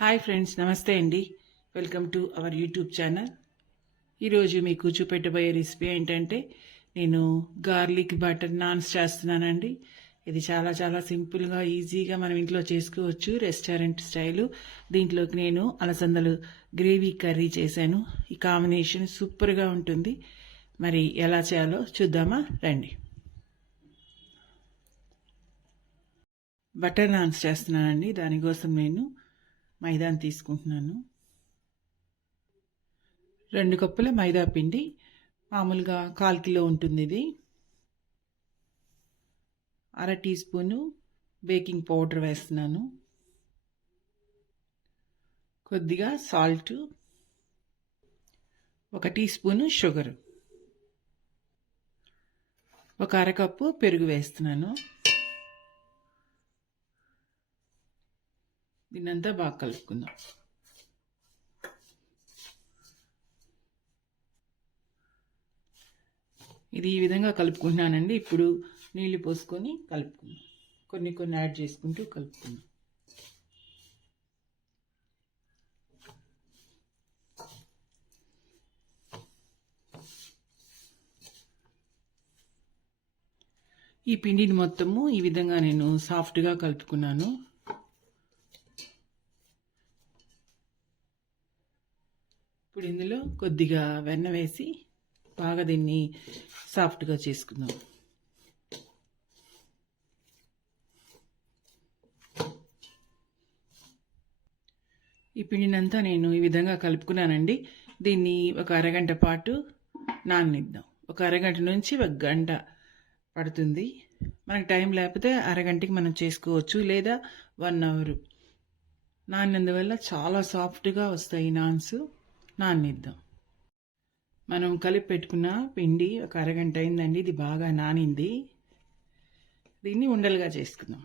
Hi friends, నమస్తే అండి. Welcome to our YouTube channel. ఈరోజు మీకు చూపెట్టబోయే రెసిపీ ఏంటంటే నేను గార్లిక్ బటర్ నాన్స్ చేస్తున్నానండి. ఇది చాలా చాలా సింపుల్గా ఈజీగా మనం ఇంట్లో చేసుకోవచ్చు, రెస్టారెంట్ స్టైలు. దీంట్లోకి నేను అలసందలు గ్రేవీ కర్రీ చేశాను. ఈ కాంబినేషన్ సూపర్గా ఉంటుంది. మరి ఎలా చేయాలో చూద్దామా రండి. బటర్ నాన్స్ చేస్తున్నానండి. దానికోసం నేను మైదాని తీసుకుంటున్నాను. 2 కప్పుల మైదా పిండి, మామూలుగా 1/4 కిలో ఉంటుంది ఇది. 1/2 టీ స్పూను బేకింగ్ పౌడర్ వేస్తున్నాను. కొద్దిగా సాల్ట్, 1 టీ స్పూను షుగర్, 1 అరకప్పు పెరుగు వేస్తున్నాను. దీన్నంతా బాగా కలుపుకుందాం. ఇది ఈ విధంగా కలుపుకుంటున్నానండి. ఇప్పుడు నీళ్లు పోసుకొని కలుపుకుందాం. కొన్ని కొన్ని యాడ్ చేసుకుంటూ కలుపుకుందాం. ఈ పిండిని మొత్తము ఈ విధంగా నేను సాఫ్ట్గా కలుపుకున్నాను. ఇప్పుడు ఇందులో కొద్దిగా వెన్న వేసి బాగా దీన్ని సాఫ్ట్గా చేసుకుందాం. ఈ పిండినంతా నేను ఈ విధంగా కలుపుకున్నానండి. దీన్ని ఒక అరగంట పాటు నాననిద్దాం. ఒక అరగంట నుంచి 1 గంట పడుతుంది. మనకు టైం లేకపోతే అరగంటకి మనం చేసుకోవచ్చు, లేదా 1 అవర్. నానినందువల్ల చాలా సాఫ్ట్గా వస్తాయి నాన్స్. నాననిద్దాం. మనం కలిపి పెట్టుకున్న పిండి ఒక అరగంట అయిందండి. ఇది బాగా నానింది. దీన్ని ఉండలుగా చేసుకుందాం.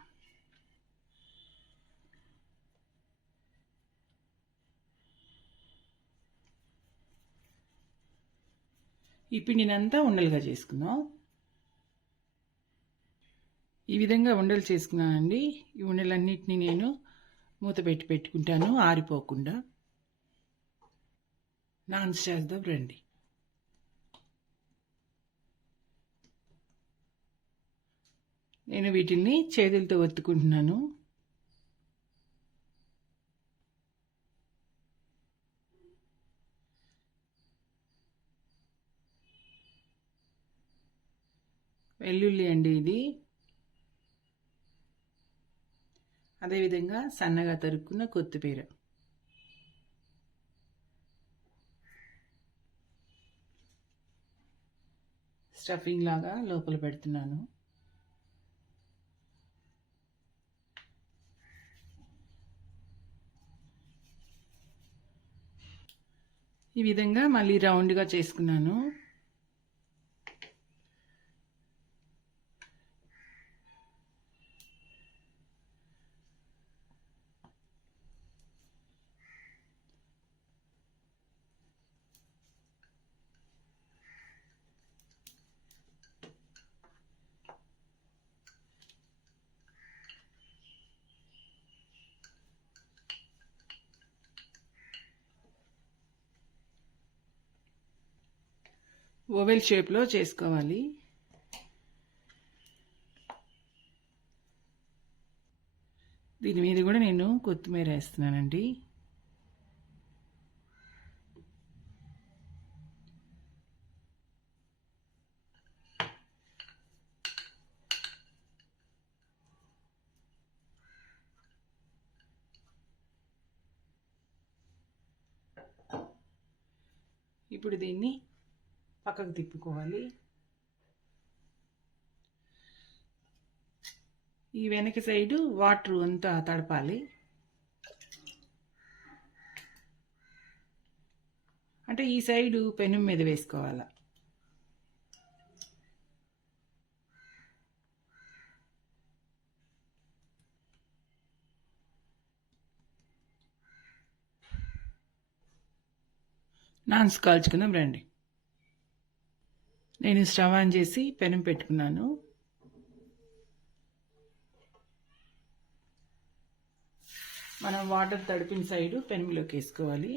ఈ పిండినంతా ఉండలుగా చేసుకుందాం. ఈ విధంగా ఉండలు చేసుకున్నానండి. ఈ ఉండలన్నిటినీ నేను మూత పెట్టుకుంటాను, ఆరిపోకుండా. నాన్స్ చేద్దాం రండి. నేను వీటిని చేతులతో ఒత్తుకుంటున్నాను. వెల్లుల్లి అండి ఇది. అదేవిధంగా సన్నగా తరుక్కున్న కొత్తిమీర. స్టఫింగ్ లాగా లోపల పెడుతున్నాను. ఈ విధంగా మళ్ళీ రౌండ్గా చేసుకున్నాను. ఓవెల్ షేప్లో చేసుకోవాలి. దీని మీద కూడా నేను కొత్తిమీర వేస్తున్నానండి. ఇప్పుడు దీన్ని పక్కకు తిప్పుకోవాలి. ఈ వెనక సైడు వాటర్ అంతా తడపాలి. అంటే ఈ సైడు పెనం మీద వేసుకోవాలి. నాన్స్ కాల్చుకుందాం రండి. నేను స్టవ్ ఆన్ చేసి పెనం పెట్టుకున్నాను. మనం వాటర్ తడిపిన సైడు పెనంలోకి వేసుకోవాలి.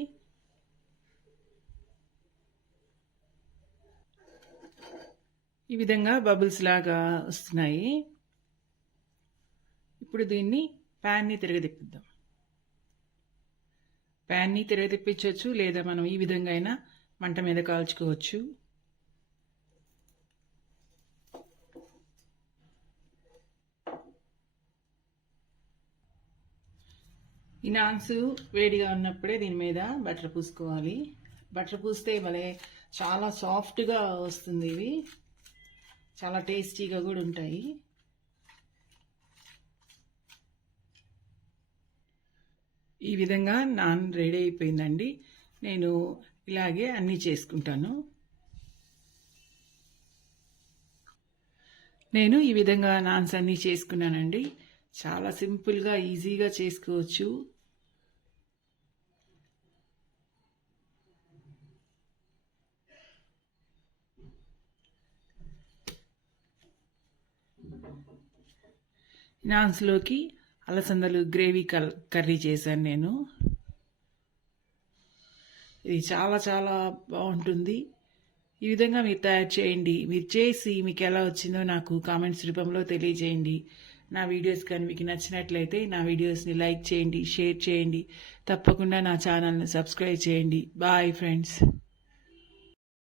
ఈ విధంగా బబుల్స్ లాగా వస్తున్నాయి. ఇప్పుడు దీన్ని ప్యాన్ని తిరగదిప్పిద్దాం. ప్యాన్ని తిరగదిప్పించవచ్చు, లేదా మనం ఈ విధంగా అయినా మంట మీద కాల్చుకోవచ్చు. ఈ నాన్స్ వేడిగా ఉన్నప్పుడే దీని మీద బటర్ పూసుకోవాలి. బటర్ పూస్తే భలే చాలా సాఫ్ట్గా వస్తుంది. ఇవి చాలా టేస్టీగా కూడా ఉంటాయి. ఈ విధంగా నాన్ రెడీ అయిపోయిందండి. నేను ఇలాగే అన్నీ చేసుకుంటాను. నేను ఈ విధంగా నాన్స్ అన్నీ చేసుకున్నానండి. చాలా సింపుల్గా ఈజీగా చేసుకోవచ్చు. నాన్స్లోకి అలసందలు గ్రేవీ కర్రీ చేశాను నేను. ఇది చాలా చాలా బాగుంటుంది. ఈ విధంగా మీరు తయారు చేయండి. మీరు చేసి మీకు ఎలా వచ్చిందో నాకు కామెంట్స్ రూపంలో తెలియజేయండి. నా వీడియోస్ కానీ మీకు నచ్చినట్లయితే నా వీడియోస్ని లైక్ చేయండి, షేర్ చేయండి. తప్పకుండా నా ఛానల్ని సబ్స్క్రైబ్ చేయండి. Bye friends.